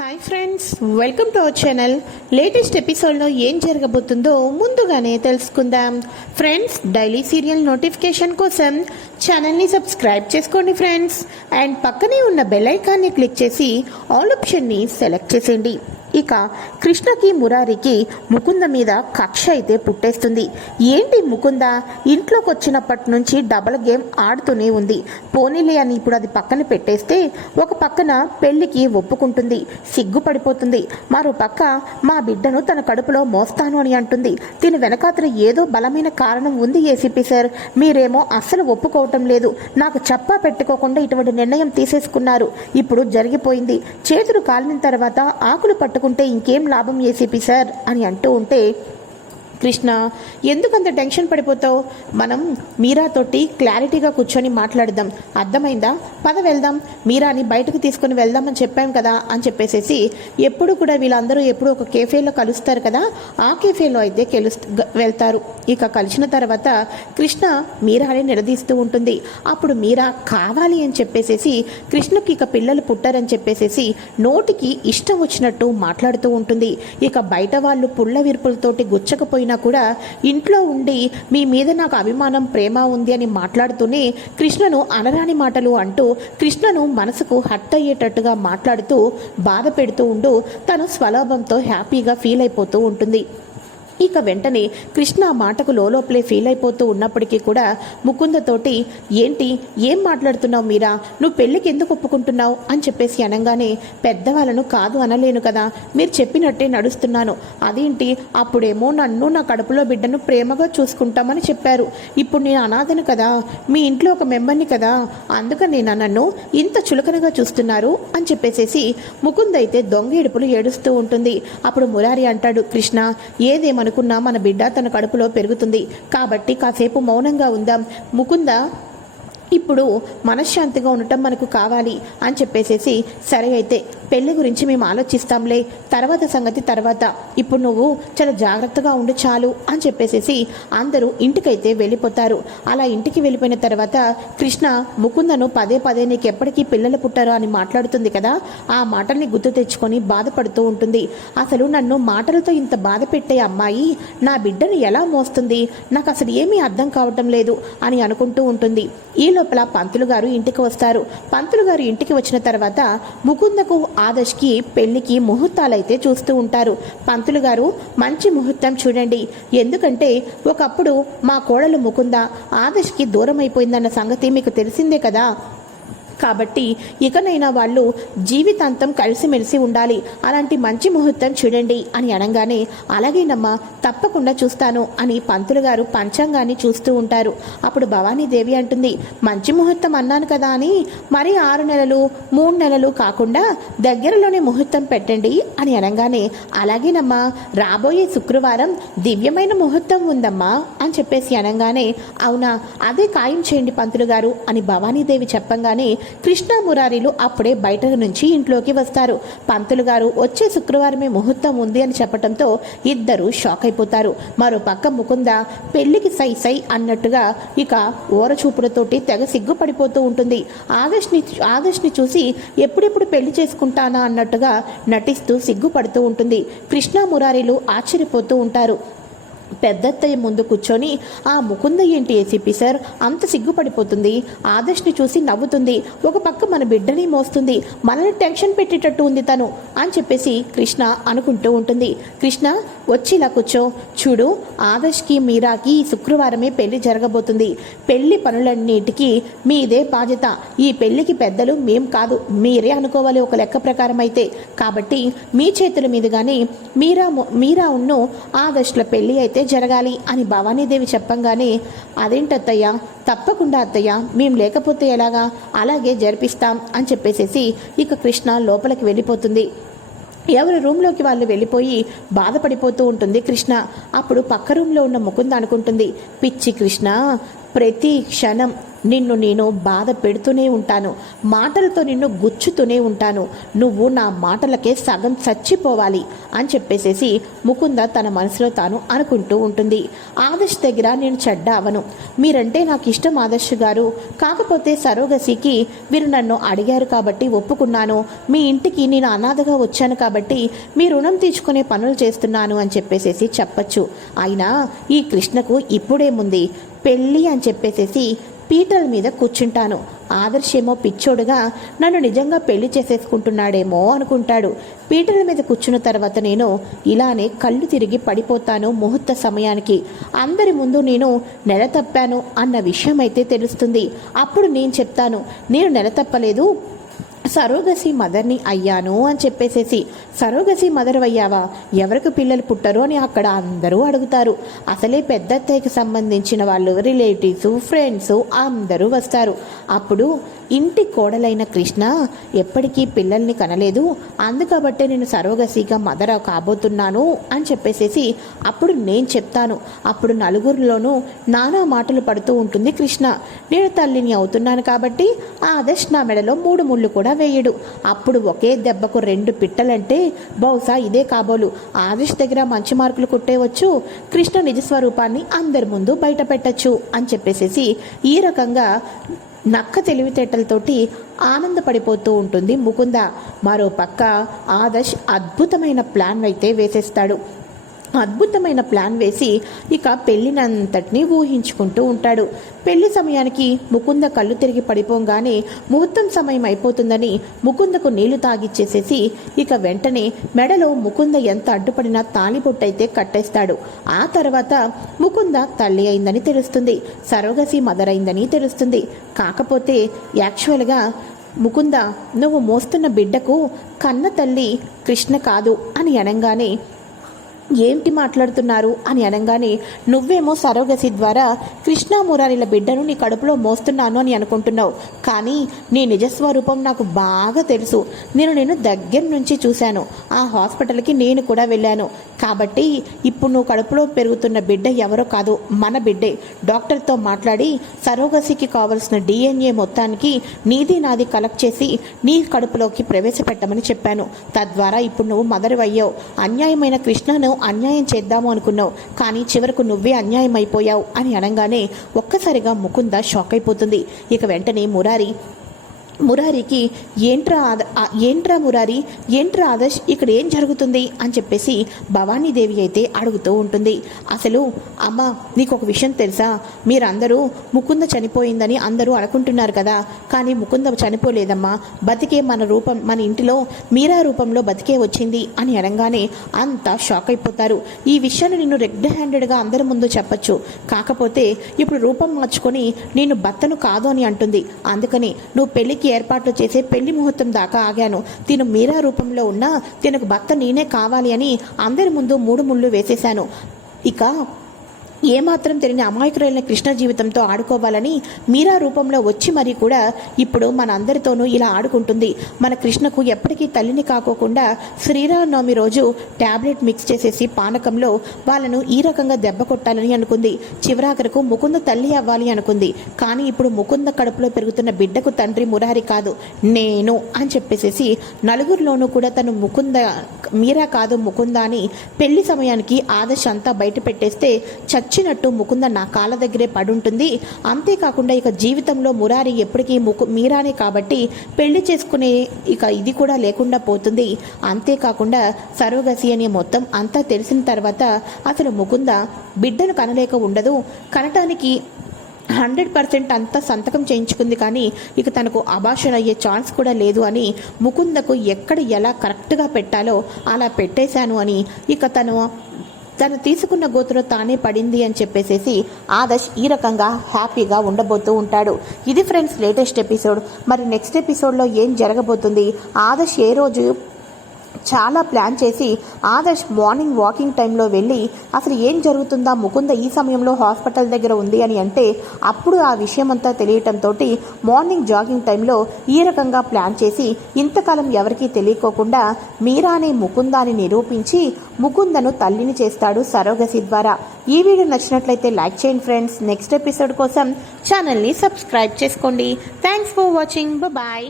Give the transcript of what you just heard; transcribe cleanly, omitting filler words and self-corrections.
Hi friends, welcome to our channel. Latest ఎపిసోడ్లో ఏం జరగబోతుందో ముందుగానే తెలుసుకుందాం. ఫ్రెండ్స్, డైలీ సీరియల్ నోటిఫికేషన్ కోసం ఛానల్ని సబ్స్క్రైబ్ చేసుకోండి ఫ్రెండ్స్. అండ్ పక్కనే ఉన్న బెల్ ఐకాన్ని క్లిక్ చేసి ఆల్ ఆప్షన్ని సెలెక్ట్ చేసేయండి. ఇక కృష్ణకి మురారికి ముకుంద మీద కక్ష అయితే పుట్టేస్తుంది. ఏంటి ముకుంద ఇంట్లోకి వచ్చినప్పటి నుంచి డబల్ గేమ్ ఆడుతూనే ఉంది. పోనీలే అని ఇప్పుడు అది పక్కన పెట్టేస్తే ఒక పక్కన పెళ్లికి ఒప్పుకుంటుంది, సిగ్గుపడిపోతుంది. మరో పక్క మా బిడ్డను తన కడుపులో మోస్తాను అని అంటుంది. దీని వెనకాతల ఏదో బలమైన కారణం ఉంది ఏసీపీ సార్. మీరేమో అస్సలు ఒప్పుకోవటం లేదు. నాకు చెప్పా పెట్టుకోకుండా ఇటువంటి నిర్ణయం తీసేసుకున్నారు. ఇప్పుడు జరిగిపోయింది. చేతులు కాలిన తర్వాత ఆకులు పట్టుకుంటే ఇంకేం లాభం ఏసీపీ సార్ అని అంటూ ఉంటే, కృష్ణ ఎందుకంత టెన్షన్ పడిపోతావు? మనం మీరాతోటి క్లారిటీగా కూర్చొని మాట్లాడదాం, అర్థమైందా? పద వెళ్దాం, మీరాని బయటకు తీసుకుని వెళ్దామని చెప్పాం కదా అని చెప్పేసేసి ఎప్పుడు కూడా వీళ్ళందరూ ఎప్పుడు ఒక కేఫేలో కలుస్తారు కదా, ఆ కేఫేలో అయితే వెళ్తారు. ఇక కలిసిన తర్వాత కృష్ణ మీరాని నిలదీస్తూ ఉంటుంది. అప్పుడు మీరా కావాలి అని చెప్పేసేసి కృష్ణకి ఇక పిల్లలు పుట్టారని చెప్పేసేసి నోటికి ఇష్టం వచ్చినట్టు మాట్లాడుతూ ఉంటుంది. ఇక బయట వాళ్ళు పుల్ల విరుపులతోటి గుచ్చకపోయిన కూడా ఇంట్లో ఉండి మీ మీద నాకు అభిమానం, ప్రేమ ఉంది అని మాట్లాడుతూనే కృష్ణను అనరాని మాటలు అంటూ కృష్ణను మనసుకు హర్ట్ అయ్యేటట్టుగా మాట్లాడుతూ బాధ పెడుతూ ఉంటూ తను స్వలాభంతో హ్యాపీగా ఫీల్ అయిపోతూ ఉంటుంది. ఇక వెంటనే కృష్ణ మాటకు లోపలే ఫీల్ అయిపోతూ ఉన్నప్పటికీ కూడా ముకుందతోటి ఏంటి ఏం మాట్లాడుతున్నావు మీరా, నువ్వు పెళ్ళికి ఎందుకు ఒప్పుకుంటున్నావు అని చెప్పేసి అనగానే, పెద్దవాళ్ళను కాదు అనలేను కదా, మీరు చెప్పినట్టే నడుస్తున్నాను. అదేంటి అప్పుడేమో నన్ను నా కడుపులో బిడ్డను ప్రేమగా చూసుకుంటామని చెప్పారు, ఇప్పుడు నేను అనాథను కదా, మీ ఇంట్లో ఒక మెంబర్ని కదా, అందుకని నన్ను ఇంత చులకనగా చూస్తున్నారు అని చెప్పేసేసి ముకుంద అయితే దొంగ ఏడుపులు ఏడుస్తూ ఉంటుంది. అప్పుడు మురారి అంటాడు, కృష్ణ ఏదేమను మన బిడ్డ తన కడుపులో పెరుగుతుంది కాబట్టి కాసేపు మౌనంగా ఉందాం. ముకుంద ఇప్పుడు మనశ్శాంతిగా ఉండటం మనకు కావాలి అని చెప్పేసేసి, సరే అయితే పెళ్లి గురించి మేము ఆలోచిస్తాంలే, తర్వాత సంగతి తర్వాత, ఇప్పుడు నువ్వు చాలా జాగ్రత్తగా ఉండి చాలు అని చెప్పేసేసి అందరూ ఇంటికైతే వెళ్ళిపోతారు. అలా ఇంటికి వెళ్ళిపోయిన తర్వాత కృష్ణ ముకుందను పదే పదే నీకు ఎప్పటికీ పిల్లలు పుట్టారో అని మాట్లాడుతుంది కదా, ఆ మాటల్ని గుర్తు తెచ్చుకొని బాధపడుతూ ఉంటుంది. అసలు నన్ను మాటలతో ఇంత బాధ పెట్టే అమ్మాయి నా బిడ్డను ఎలా మోస్తుంది, నాకు అసలు ఏమీ అర్థం కావటం లేదు అని అనుకుంటూ ఉంటుంది. ఈ లోపల పంతులు గారు ఇంటికి వస్తారు. పంతులు గారు ఇంటికి వచ్చిన తర్వాత ముకుందకు ఆదర్శ్కి పెళ్లికి ముహూర్తాలైతే చూస్తూ ఉంటారు. పంతులు గారు మంచి ముహూర్తం చూడండి, ఎందుకంటే ఒకప్పుడు మా కోడలు ముకుంద ఆదర్శ్కి దూరం అయిపోయిందన్న సంగతి మీకు తెలిసిందే కదా, కాబట్టి ఇకనైనా వాళ్ళు జీవితాంతం కలిసిమెలిసి ఉండాలి, అలాంటి మంచి ముహూర్తం చూడండి అని అనగానే, అలాగేనమ్మా తప్పకుండా చూస్తాను అని పంతులు గారు పంచాంగాన్ని చూస్తూ ఉంటారు. అప్పుడు భవానీదేవి అంటుంది, మంచి ముహూర్తం అన్నాను కదా అని మరి 6 నెలలు 3 నెలలు కాకుండా దగ్గరలోనే ముహూర్తం పెట్టండి అని అనగానే, అలాగేనమ్మా రాబోయే శుక్రవారం దివ్యమైన ముహూర్తం ఉందమ్మా అని చెప్పేసి అనగానే, అవునా అదే ఖాయం చేయండి పంతులు గారు అని భవానీదేవి చెప్పంగానే కృష్ణ మురారీలు అప్పుడే బయట నుంచి ఇంట్లోకి వస్తారు. పంతులు గారు వచ్చే శుక్రవారమే ముహూర్తం ఉంది అని చెప్పడంతో ఇద్దరు షాక్ అయిపోతారు. మరో పక్క ముకుంద పెళ్లికి సై సై అన్నట్టుగా ఇక ఓరచూపులతోటి తెగ సిగ్గుపడిపోతూ ఉంటుంది. ఆదర్శ్ని చూసి ఎప్పుడెప్పుడు పెళ్లి చేసుకుంటానా అన్నట్టుగా నటిస్తూ సిగ్గుపడుతూ ఉంటుంది. కృష్ణ మురారీలు ఆశ్చర్యపోతూ ఉంటారు. పెద్దత్తయ్య ముందు కూర్చొని, ఆ ముకుంద ఏంటి ఏసీపీ సార్ అంత సిగ్గుపడిపోతుంది, ఆదర్శ్ని చూసి నవ్వుతుంది, ఒక పక్క మన బిడ్డని మోస్తుంది, మనల్ని టెన్షన్ పెట్టేటట్టు ఉంది తను అని చెప్పేసి కృష్ణ అనుకుంటూ ఉంటుంది. కృష్ణ వచ్చి ఇలా కూర్చో, చూడు ఆదర్శ్కి మీరాకి శుక్రవారమే పెళ్లి జరగబోతుంది, పెళ్లి పనులన్నిటికీ మీదే బాధ్యత, ఈ పెళ్లికి పెద్దలు మేం కాదు మీరే అనుకోవాలి ఒక లెక్క ప్రకారం అయితే, కాబట్టి మీ చేతుల మీదుగానే మీరా ఉన్ను ఆదర్శ్ల పెళ్లి అయితే జరగాలి అని భవానీదేవి చెప్పంగానే, అదేంటత్తయ్య తప్పకుండా అత్తయ్య, మేం లేకపోతే ఎలాగా, అలాగే జరిపిస్తాం అని చెప్పేసేసి ఇక కృష్ణ లోపలికి వెళ్ళిపోతుంది. ఎవరి రూమ్లోకి వాళ్ళు వెళ్ళిపోయి బాధపడిపోతూ ఉంటుంది కృష్ణ. అప్పుడు పక్క రూమ్లో ఉన్న ముకుంద అనుకుంటుంది, పిచ్చి కృష్ణ ప్రతి క్షణం నిన్ను నేను బాధ పెడుతూనే ఉంటాను, మాటలతో నిన్ను గుచ్చుతూనే ఉంటాను, నువ్వు నా మాటలకే సగం చచ్చిపోవాలి అని చెప్పేసేసి ముకుంద తన మనసులో తాను అనుకుంటూ ఉంటుంది. ఆదర్శ్ దగ్గర నేను చెడ్డ అవను, మీరంటే నాకు ఇష్టం ఆదర్శ్ గారు, కాకపోతే సరోగసికి మీరు నన్ను అడిగారు కాబట్టి ఒప్పుకున్నాను, మీ ఇంటికి నేను అనాథగా వచ్చాను కాబట్టి మీ రుణం తీర్చుకునే పనులు చేస్తున్నాను అని చెప్పేసేసి చెప్పచ్చు. అయినా ఈ కృష్ణకు ఇప్పుడేముంది, పెళ్ళి అని చెప్పేసేసి పీటల మీద కూర్చుంటాను. ఆదర్శేమో పిచ్చోడుగా నన్ను నిజంగా పెళ్లి చేసేసుకుంటున్నాడేమో అనుకుంటాడు. పీటల మీద కూర్చున్న తర్వాత నేను ఇలానే కళ్ళు తిరిగి పడిపోతాను. ముహూర్త సమయానికి అందరి ముందు నేను నెల తప్పాను అన్న విషయం అయితే తెలుస్తుంది. అప్పుడు నేను చెప్తాను, నేను నెల తప్పలేదు, సరోగసి మదర్ని అయ్యాను అని చెప్పేసేసి. సరోగసి మదర్ అయ్యావా, ఎవరికి పిల్లలు పుట్టరు అని అక్కడ అందరూ అడుగుతారు. అసలే పెద్ద అత్తయ్యకి సంబంధించిన వాళ్ళు, రిలేటివ్స్, ఫ్రెండ్స్ అందరూ వస్తారు. అప్పుడు ఇంటి కోడలైన కృష్ణ ఎప్పటికీ పిల్లల్ని కనలేదు, అందుకబట్టే నేను సరోగసిగా మదర్ కాబోతున్నాను అని చెప్పేసేసి అప్పుడు నేను చెప్తాను. అప్పుడు నలుగురిలోనూ నానా మాటలు పడుతూ ఉంటుంది కృష్ణ. నేను తల్లిని అవుతున్నాను కాబట్టి ఆదర్శ్ నా మెడలో 3 ముళ్ళు కూడా వేయడు. అప్పుడు ఒకే దెబ్బకు 2 పిట్టలంటే బహుశా ఇదే కాబోలు. ఆదర్శ్ దగ్గర మంచి మార్కులు కొట్టేవచ్చు, కృష్ణ నిజస్వరూపాన్ని అందరి ముందు బయట పెట్టచ్చు అని చెప్పేసేసి ఈ రకంగా నక్క తెలివితేటలతోటి ఆనందపడిపోతూ ఉంటుంది ముకుంద. మరో పక్క ఆదర్శ్ అద్భుతమైన ప్లాన్ అయితే వేసేస్తాడు. అద్భుతమైన ప్లాన్ వేసి ఇక పెళ్ళినంతటినీ ఊహించుకుంటూ ఉంటాడు. పెళ్లి సమయానికి ముకుంద కళ్ళు తిరిగి పడిపోగానే ముహూర్తం సమయం అయిపోతుందని ముకుందకు నీళ్లు తాగిచ్చేసేసి ఇక వెంటనే మెడలో ముకుంద ఎంత అడ్డుపడినా తాళిబొట్టయితే కట్టేస్తాడు. ఆ తర్వాత ముకుంద తల్లి అయిందని తెలుస్తుంది, సరోగసి మదర్ అయిందని తెలుస్తుంది. కాకపోతే యాక్చువల్గా ముకుంద, నువ్వు మోస్తున్న బిడ్డకు కన్న తల్లి కృష్ణ కాదు అని అనగానే ఏంటి మాట్లాడుతున్నారు అని అనగానే నువ్వేమో సరోగసి ద్వారా కృష్ణ మురారిల బిడ్డను నీ కడుపులో మోస్తున్నాను అని అనుకుంటున్నావు, కానీ నీ నిజస్వరూపం నాకు బాగా తెలుసు. నేను దగ్గర నుంచి చూశాను, ఆ హాస్పిటల్కి నేను కూడా వెళ్ళాను. కాబట్టి ఇప్పుడు నువ్వు కడుపులో పెరుగుతున్న బిడ్డ ఎవరో కాదు, మన బిడ్డే. డాక్టర్తో మాట్లాడి సరోగసికి కావలసిన DNA మొత్తానికి నీది నాది కలెక్ట్ చేసి నీ కడుపులోకి ప్రవేశపెట్టమని చెప్పాను. తద్వారా ఇప్పుడు నువ్వు మదర్ అయ్యావు. అన్యాయమైన కృష్ణను అన్యాయం చేద్దాము అనుకున్నావు, కానీ చివరకు నువ్వే అన్యాయం అయిపోయావు అని అనగానే ఒక్కసారిగా ముకుంద షాక్ అయిపోతుంది. ఇక వెంటనే మురారికి ఏంట్రా మురారి, ఏంట్రా ఆదర్శ్, ఇక్కడ ఏం జరుగుతుంది అని చెప్పేసి భవానీదేవి అయితే అడుగుతూ ఉంటుంది. అసలు అమ్మ, నీకు ఒక విషయం తెలుసా, మీరందరూ ముకుంద చనిపోయిందని అందరూ అనుకుంటున్నారు కదా, కానీ ముకుంద చనిపోలేదమ్మా, బతికే మన ఇంటిలో మీరా రూపంలో బతికే వచ్చింది అని అనగానే అంతా షాక్ అయిపోతారు. ఈ విషయాన్ని నిన్ను రెడ్ హ్యాండెడ్గా అందరి ముందు చెప్పచ్చు, కాకపోతే ఇప్పుడు రూపం మార్చుకొని నేను భర్తను కాదు అని అంటుంది. అందుకని నువ్వు పెళ్లికి ఏర్పాట్లు చేసే పెళ్లి ముహూర్తం దాకా ఆగాను. తిను మీరా రూపంలో ఉన్న తినకు భర్త నేనే కావాలి అని అందరి ముందు 3 ముళ్ళు వేసేశాను. ఇక ఏమాత్రం తెలియని అమాయకురైన కృష్ణ జీవితంతో ఆడుకోవాలని మీరా రూపంలో వచ్చి మరీ కూడా ఇప్పుడు మన అందరితోనూ ఇలా ఆడుకుంటుంది. మన కృష్ణకు ఎప్పటికీ తల్లిని కాకోకుండా శ్రీరామనవమి రోజు ట్యాబ్లెట్ మిక్స్ చేసేసి పానకంలో వాళ్ళను ఈ రకంగా దెబ్బ కొట్టాలని అనుకుంది. చివరాఖరకు ముకుంద తల్లి అవ్వాలి అనుకుంది. కానీ ఇప్పుడు ముకుంద కడుపులో పెరుగుతున్న బిడ్డకు తండ్రి మురారి కాదు, నేను అని చెప్పేసేసి నలుగురిలోనూ కూడా తను మీరా కాదు ముకుంద అని పెళ్లి సమయానికి ఆదర్శ్ అంతా బయట పెట్టేస్తే వచ్చినట్టు ముకుంద నా కాళ్ళ దగ్గరే పడుంటుంది. అంతేకాకుండా ఇక జీవితంలో మురారి ఎప్పటికీ మీరానే కాబట్టి పెళ్లి చేసుకునే ఇక ఇది కూడా లేకుండా పోతుంది. అంతేకాకుండా సరోగసి అనే మొత్తం అంతా తెలిసిన తర్వాత అసలు ముకుంద బిడ్డను కనలేక ఉండదు, కనటానికి 100% అంతా సంతకం చేయించుకుంది, కానీ ఇక తనకు అబార్షన్ అయ్యే ఛాన్స్ కూడా లేదు అని ముకుందకు ఎక్కడ ఎలా కరెక్ట్గా పెట్టాలో అలా పెట్టేశాను అని ఇక తను తీసుకున్న గోతులో తానే పడింది అని చెప్పేసేసి ఆదర్శ్ ఈ రకంగా హ్యాపీగా ఉండబోతూ ఉంటాడు. ఇది ఫ్రెండ్స్ లేటెస్ట్ ఎపిసోడ్. మరి నెక్స్ట్ ఎపిసోడ్లో ఏం జరగబోతుంది, ఆదర్శ్ ఏ రోజు చాలా ప్లాన్ చేసి ఆదర్శ్ మార్నింగ్ వాకింగ్ టైంలో వెళ్ళి అసలు ఏం జరుగుతుందా, ముకుంద ఈ సమయంలో హాస్పిటల్ దగ్గర ఉంది అని అంటే అప్పుడు ఆ విషయం అంతా తెలియటంతో మార్నింగ్ జాగింగ్ టైంలో ఈ రకంగా ప్లాన్ చేసి ఇంతకాలం ఎవరికీ తెలియకోకుండా మీరానే ముకుందాని నిరూపించి ముకుందను తల్లిని చేస్తాడు సరోగసి ద్వారా. ఈ వీడియో నచ్చినట్లయితే లైక్ చేయండి ఫ్రెండ్స్. నెక్స్ట్ ఎపిసోడ్ కోసం ఛానల్ని సబ్స్క్రైబ్ చేసుకోండి. Thanks for watching. బాయ్.